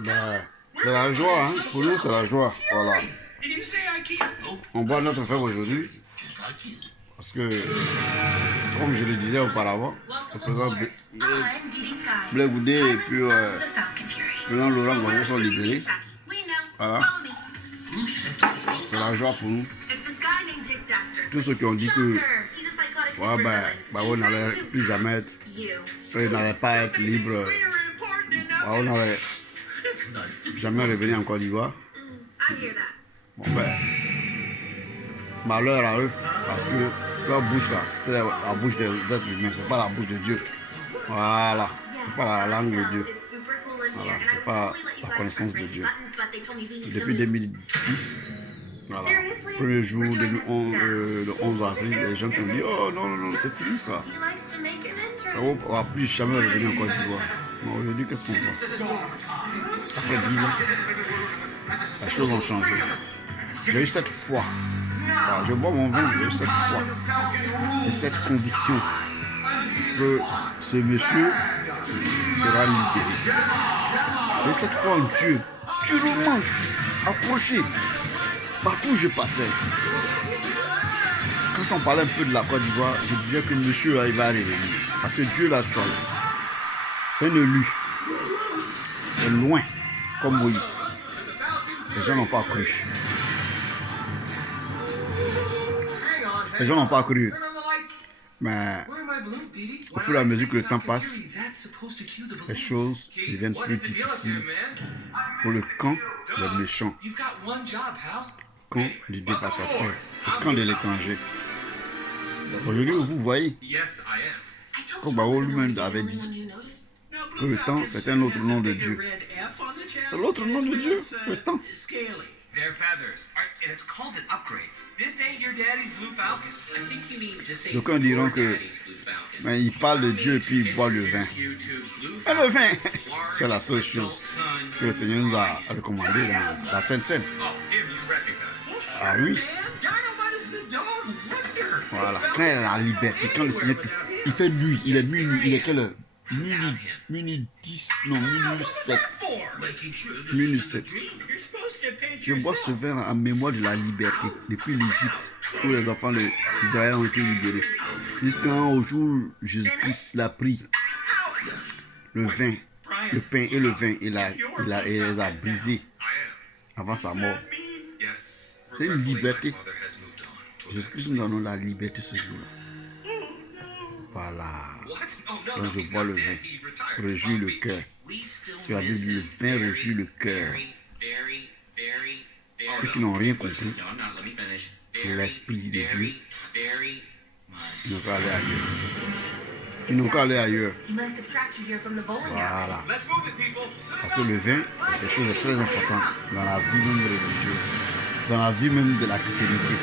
Ben, c'est la joie, hein. Pour nous, c'est la joie. Voilà. On boit notre fête aujourd'hui parce que, comme je le disais auparavant, le président Blé Goudé et puis le président Laurent Gbagbo sont libérés. Voilà. C'est la joie pour nous. Tous ceux qui ont dit que ouais, ben, on n'allait plus jamais être, il n'allait pas être libre, on n'allait jamais revenir en Côte d'Ivoire. Bon ben, malheur à eux, parce que leur bouche là, c'est la bouche des êtres humains, c'est pas la bouche de Dieu. Voilà, c'est pas la langue de Dieu. Voilà, c'est pas la connaissance de Dieu. Depuis 2010, voilà, premier jour, 2011, le 11 avril, les gens qui ont dit oh non, non, non, c'est fini ça. On ne va plus jamais revenir en Côte d'Ivoire. Aujourd'hui, qu'est-ce qu'on fait? Après 10 ans, les choses ont changé. J'ai eu cette foi. Voilà, je bois mon vin, j'ai eu cette foi et cette conviction que ce monsieur sera libéré. Et cette foi en Dieu, durement approché partout où je passais. Quand on parlait un peu de la Côte d'Ivoire, je disais que monsieur là, il va revenir. Parce que Dieu l'a choisi. C'est un élu. C'est loin, comme Moïse. Les gens n'ont pas cru. Les gens n'ont pas cru. Mais au fur et à mesure que le temps passe, les choses deviennent plus difficiles pour le camp des méchants, camp du dévastateur, le camp de l'étranger. Aujourd'hui, vous voyez, comme Bao lui-même avait dit, que le temps, c'est un autre nom de Dieu. C'est l'autre nom de Dieu, le temps. D'aucuns diront que il parle de Dieu et puis il boit le vin. Mais le vin, c'est la seule chose que le Seigneur nous a recommandé dans la Sainte Seine. Ah oui. Voilà, quand il a la liberté, quand le Seigneur, il fait nuit, il est minuit, il est quelle heure? Minuit 10, non, minuit 7. Minuit 7. Je bois ce vin en mémoire de la liberté depuis l'Égypte, où les enfants d'Israël ont été libérés. Jusqu'au jour où Jésus-Christ l'a pris, le vin, le pain et le vin, il les a brisés avant sa mort. C'est une liberté. Jésus-Christ nous donne la liberté ce jour-là. Voilà. Donc je bois le vin, réjouis le cœur. Parce que la Bible dit, le vin réjouit le cœur. Ceux qui n'ont rien compris, l'Esprit de Dieu, ils n'ont qu'à aller ailleurs. Ils n'ont qu'à aller ailleurs. Voilà. Parce que le vin, c'est quelque chose de très important dans la vie même religieuse, dans la vie même de la chrétienté.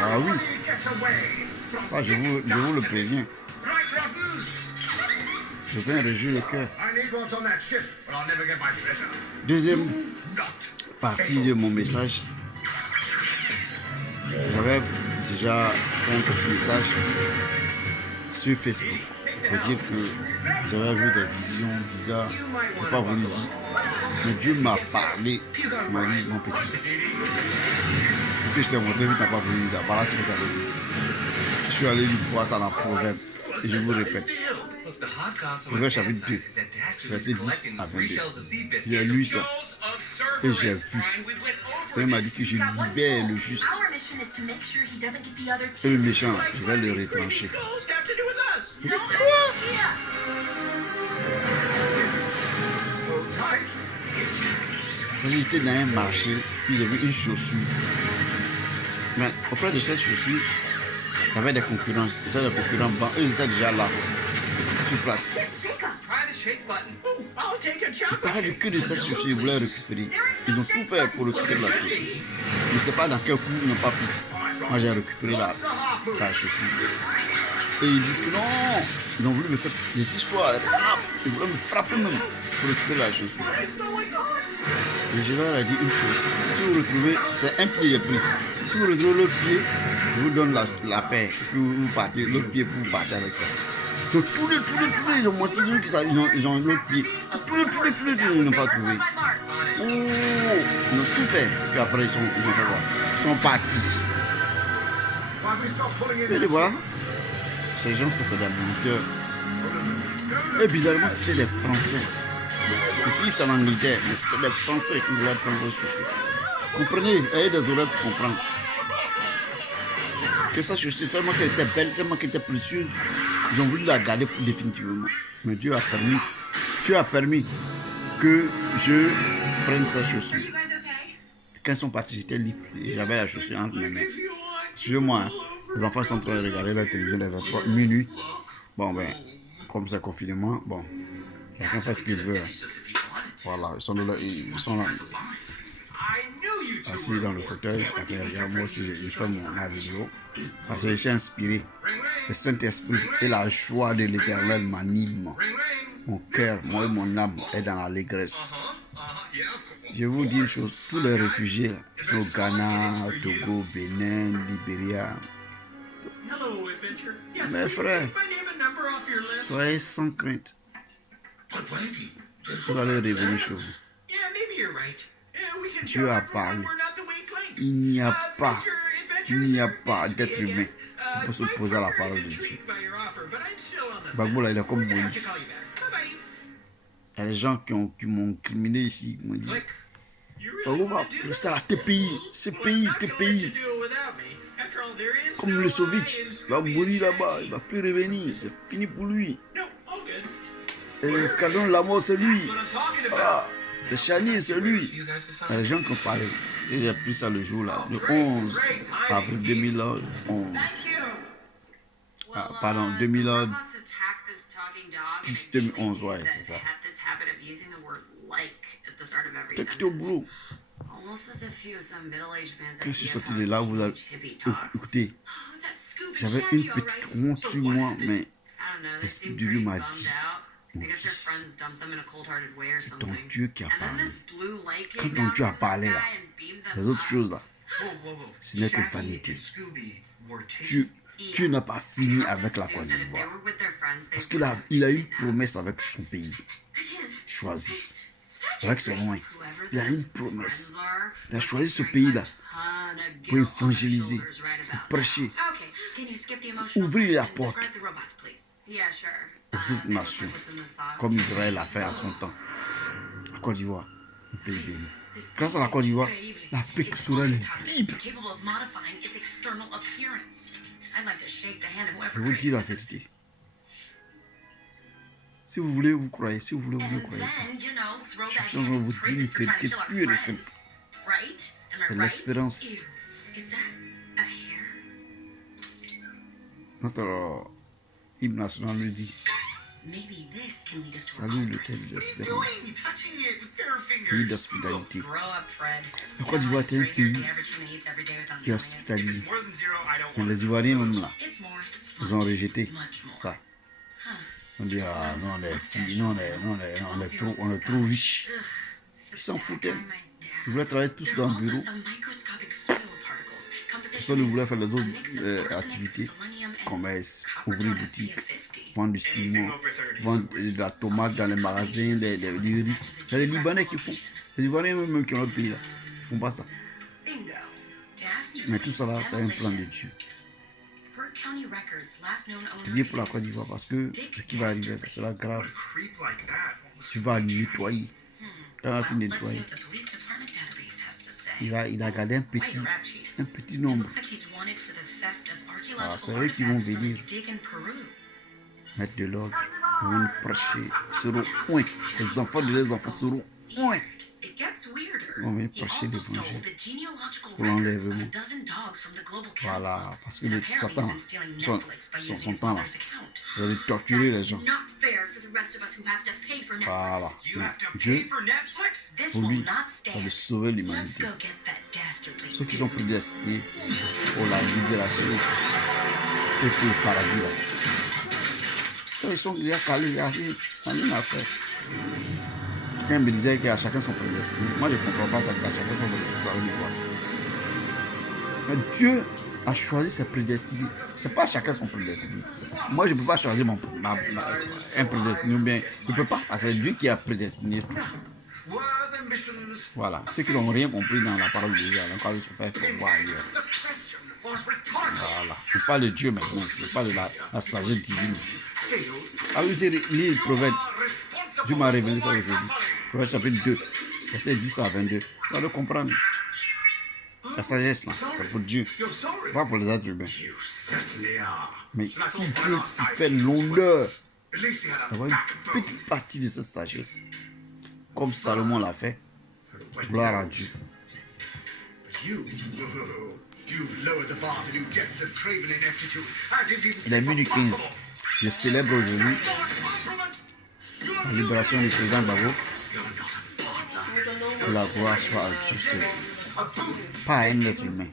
Ah oui. Ah, je vous le préviens. Je viens réjouir le cœur. Deuxième partie de mon message. J'avais déjà fait un petit message sur Facebook pour dire que j'avais vu des visions bizarres. Je n'ai pas voulu dire. Mais Dieu m'a parlé. Il m'a dit, mon petit. Ce que je t'ai montré, tu n'as pas voulu dire. Voilà ce que ça veut dire. Je suis allé lui voir ça dans Proverbe. Et je vous répète. Proverbe chapitre 2, verset 10 à 22. J'ai lu ça. Et j'ai vu. Le Seigneur m'a dit que je libère le juste. Et le méchant, je vais le retrancher. J'étais dans un marché, puis j'ai vu une chaussure. Mais auprès de cette chaussure, il y avait des concurrents. C'était des concurrents blancs. Eux, ils étaient déjà là, sur place. Ils parlaient que de cette chaussure, ils voulaient récupérer. Ils ont tout fait pour récupérer la chaussure. Je ne sais pas dans quel coup ils n'ont pas pu. Moi, j'ai récupéré la chaussure. Et ils disent que non, ils ont voulu me faire des histoires. Ils voulaient me frapper même pour récupérer la chaussure. Et je leur ai dit une chose. Si vous retrouvez, c'est un pied j'ai pris. Si vous retrouvez l'autre pied, je vous donne la paix. Puis vous partez, l'autre pied pour vous partir avec ça. Donc tous les, ils ont menti, ils ont l'autre pied. Tous les, ils n'ont pas trouvé. Oh, ils ont tout fait. Puis après, ils ont fait quoi? Ils sont partis. Et voilà. Ces gens, ça, c'est des monteurs. Et bizarrement, c'était des Français. Ici, c'est en Angleterre, mais c'était des Français qui voulaient prendre ça chouchou. Comprenez, ayez des oreilles pour comprendre. Que ça chouchou, tellement qu'elle était belle, tellement qu'elle était précieuse, ils ont voulu la garder définitivement. Mais Dieu a permis que je prenne sa chaussure. Quand ils sont partis, j'étais libre. J'avais la chaussure entre mes mains. Sur moi, hein, les enfants sont en train de regarder la télévision vers 23 minuit. Bon, ben, comme c'est confinement, bon, chacun fait ce qu'il veut. Voilà, ils sont là, assis dans le fauteuil. Après, regarde, moi aussi, je fais ma vidéo. Parce que je suis inspiré. Le Saint-Esprit et la joie de l'Éternel m'animent. Mon cœur, moi et mon âme est dans l'allégresse. Je vous dis une chose, tous les réfugiés là, au Ghana, au Togo, Bénin, Libéria, mes frères, soyez sans crainte. Vous allez revenir chez vous. Dieu a parlé. Il n'y a pas d'être humain qui peut s'opposer à la parole de Dieu. Bagbo là, il est comme Moïse. Il y a des gens qui m'ont incriminé ici, qui m'ont dit, on va rester à tes pays, tes pays. Comme le Soviétique, il va mourir là-bas, il ne va plus revenir, c'est fini pour lui. Et l'escadron de la mort, c'est lui. Voilà. Le charnier, c'est lui. Il y a des gens qui ont parlé. Et j'ai appris ça le jour là, le 11 avril 2011. Pardon, 2010, 2011, ouais, c'est ça. T'es quitté au boulot. Quand je suis sorti de là, vous avez écouté. J'avais une petite honte sur moi, mais l'Esprit de Dieu m'a dit, mon fils, c'est ton Dieu qui a parlé. Quand ton Dieu a parlé là, les autres choses là, ce n'est que vanité. Dieu n'a pas fini avec la Côte d'Ivoire. Parce qu'il a eu une promesse avec son pays choisi. Avec son loin. Il a une promesse. Il a choisi ce pays-là pour évangéliser, pour prêcher, ouvrir la porte aux autres nations, comme Israël l'a fait à son temps. La Côte d'Ivoire, un pays béni. Grâce à la Côte d'Ivoire, l'Afrique sera libre. Je vous dis la vérité. Si vous voulez, vous croyez. Si vous voulez, vous ne croyez pas. Je suis en train de vous dire une vérité pure et simple. C'est l'espérance. Notre hymne national nous dit, salut le thème de l'espérance, pays d'hospitalité. La Côte d'Ivoire est un pays qui est hospitalier. Mais les Ivoiriens même là, ils ont rejeté ça. On dit, ah non, on est trop riches. Ils s'en foutaient. Ils voulaient travailler tous dans le bureau. Personne ne voulait faire les autres activités, commerce, ouvrir une boutique, vendre du ciment, vendre de la tomate dans les magasins, du riz. Il y a les Libanais qui font. Les Ivoiriens même qui ont le pays là, ils ne font pas ça. Mais tout ça là, c'est un plan de Dieu. Priez pour la Côte d'Ivoire parce que ce qui va arriver, ça sera grave. Tu vas nettoyer. Quand on va finir de nettoyer, il a gardé un petit nombre. Alors, c'est eux qui vont venir mettre de l'ordre. Ils vont prêcher. Ils seront loin. Les enfants de leurs enfants seront loin. Ils vont venir prêcher l'évangile pour l'enlèvement. Voilà, parce que les Satan, son temps là, il va torturer les gens. Voilà. Dieu, pour lui, va de sauver l'humanité. Ceux qui sont prédestinés pour la libération et pour le paradis là. Quand ils sont déjà calés, il n'y a rien à faire. Quelqu'un me disait qu'à chacun son prédestiné. Moi, je ne comprends pas ça, qu'à chacun son prédestiné. Mais Dieu a choisi ses prédestinés. C'est pas chacun son prédestiné. Moi, je ne peux pas choisir un prédestiné ou bien. Je ne peux pas. C'est Dieu qui a prédestiné tout. Voilà. Ceux qui n'ont rien compris dans la parole de Dieu, encore ils se font voir ailleurs. Voilà. On parle de Dieu maintenant. On parle de la sagesse divine. Ah oui, c'est lire le prophète. Dieu m'a révélé ça aujourd'hui. Prophète chapitre 2, verset 10 à 22. Tu vas le comprendre. La sagesse, là, c'est pour Dieu. Pas pour les êtres humains. Mais si Dieu fait l'honneur d'avoir une petite partie de cette sagesse, comme Salomon l'a fait, gloire à Dieu. Il est minuit 15. Je célèbre aujourd'hui la libération du président Gbagbo. Que la gloire soit à Dieu seul. Pas à un être humain.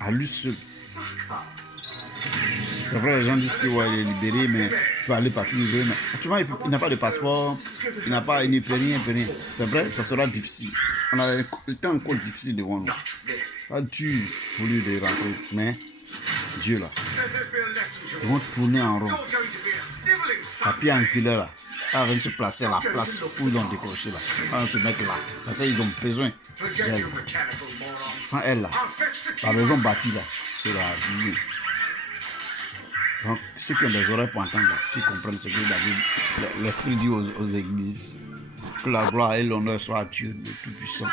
À lui seul. C'est vrai, les gens disent qu'il est libéré, mais il peut aller partout où il veut. Mais actuellement, il n'a pas de passeport, il ne peut rien, C'est vrai, ça sera difficile. On a le temps encore difficile devant nous. Pas dur pour lui de rentrer, mais Dieu là. Ils vont tourner en rond. La pierre angulaire là. Elle va se placer à la place où ils ont décroché là. Elle va se mettre là. Parce qu'ils ont besoin d'elle. Sans elle là, la maison bâtie là, c'est la vie. Donc, ceux qui ont des oreilles pour entendre, là, qui comprennent ce que l'Esprit dit aux églises, que la gloire et l'honneur soient à Dieu, le Tout-Puissant.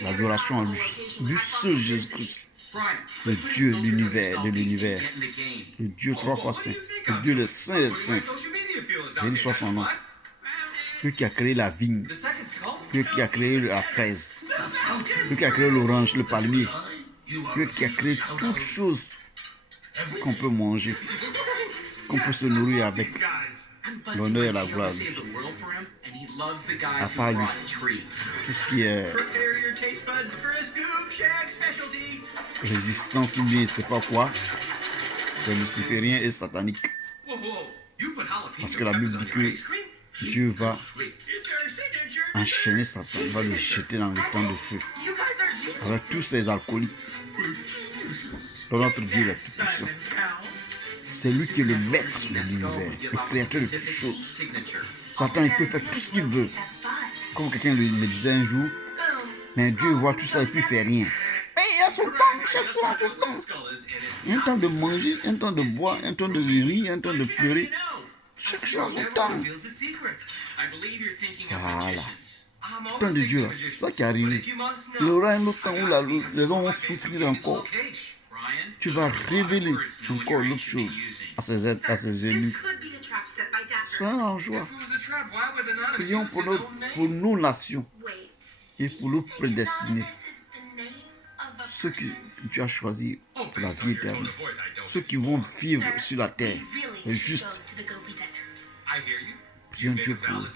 L'adoration à lui. Lui seul Jésus-Christ. Le Dieu de l'univers, le Dieu trois fois saint, le Dieu le saint des saints. Béni soit son nom. Lui qui a créé la vigne, lui qui a créé la fraise, lui qui a créé l'orange, le palmier, lui qui a créé toutes choses qu'on peut manger, qu'on peut se nourrir avec. L'honneur et la gloire. À part lui, tout ce qui est résistance, lui, c'est pas quoi, c'est luciférien et satanique. Parce que la Bible dit que Dieu va enchaîner Satan, il va le jeter dans le temps de feu avec tous ses alcooliques. Donc notre Dieu est tout puissant. C'est lui qui est le maître de l'univers, le créateur de toutes choses. Satan, il peut faire tout ce qu'il veut. Comme quelqu'un me disait un jour, mais Dieu voit tout ça et puis il ne fait rien. Mais il y a son temps, chaque fois, tout le temps. Il y a un temps de manger, un temps de boire, un temps de rire, un temps de pleurer. Chaque chose a son temps. Voilà. Le temps de Dieu, là, c'est ça qui est arrivé. Il y aura un autre temps où les gens vont souffrir encore. Tu vas révéler encore l'autre chose à ses ennemis. Soyons en joie. Prions pour nos nations et pour nos prédestinés. Ceux que tu as choisis pour la vie éternelle. Ceux qui vont vivre sur la terre, les justes. Prions Dieu pour eux.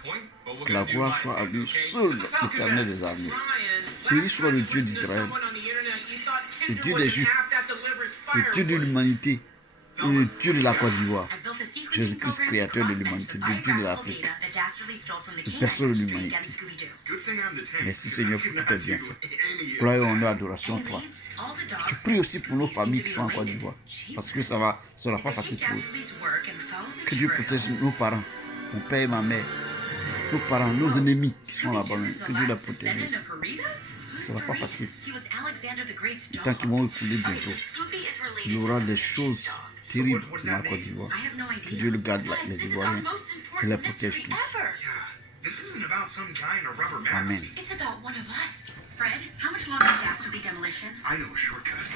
Que la gloire soit à lui seul, l'Éternel des armées. Béni soit le Dieu d'Israël, le Dieu des Juifs, le Dieu de l'humanité et le Dieu de la Côte d'Ivoire. Jésus-Christ, créateur de l'humanité, le Dieu de l'Afrique, le personne de l'humanité. Merci Seigneur pour tout tes bienfaits. Gloire et honneur, adoration à toi. Je prie aussi pour nos familles qui sont en Côte d'Ivoire, parce que ça ne sera pas facile pour eux. Que Dieu protège nos parents, mon père et ma mère, nos parents, nos ennemis qui sont là-bas, que Dieu les protège. Ce ne sera pas facile. Le temps qu'ils vont écouler bientôt, il y aura des choses terribles dans la Côte d'Ivoire. Que Dieu le garde là, les Ivoiriens, qu'il les protège tous. Amen. Fred, how much longer dastardly demolition? I know a shortcut.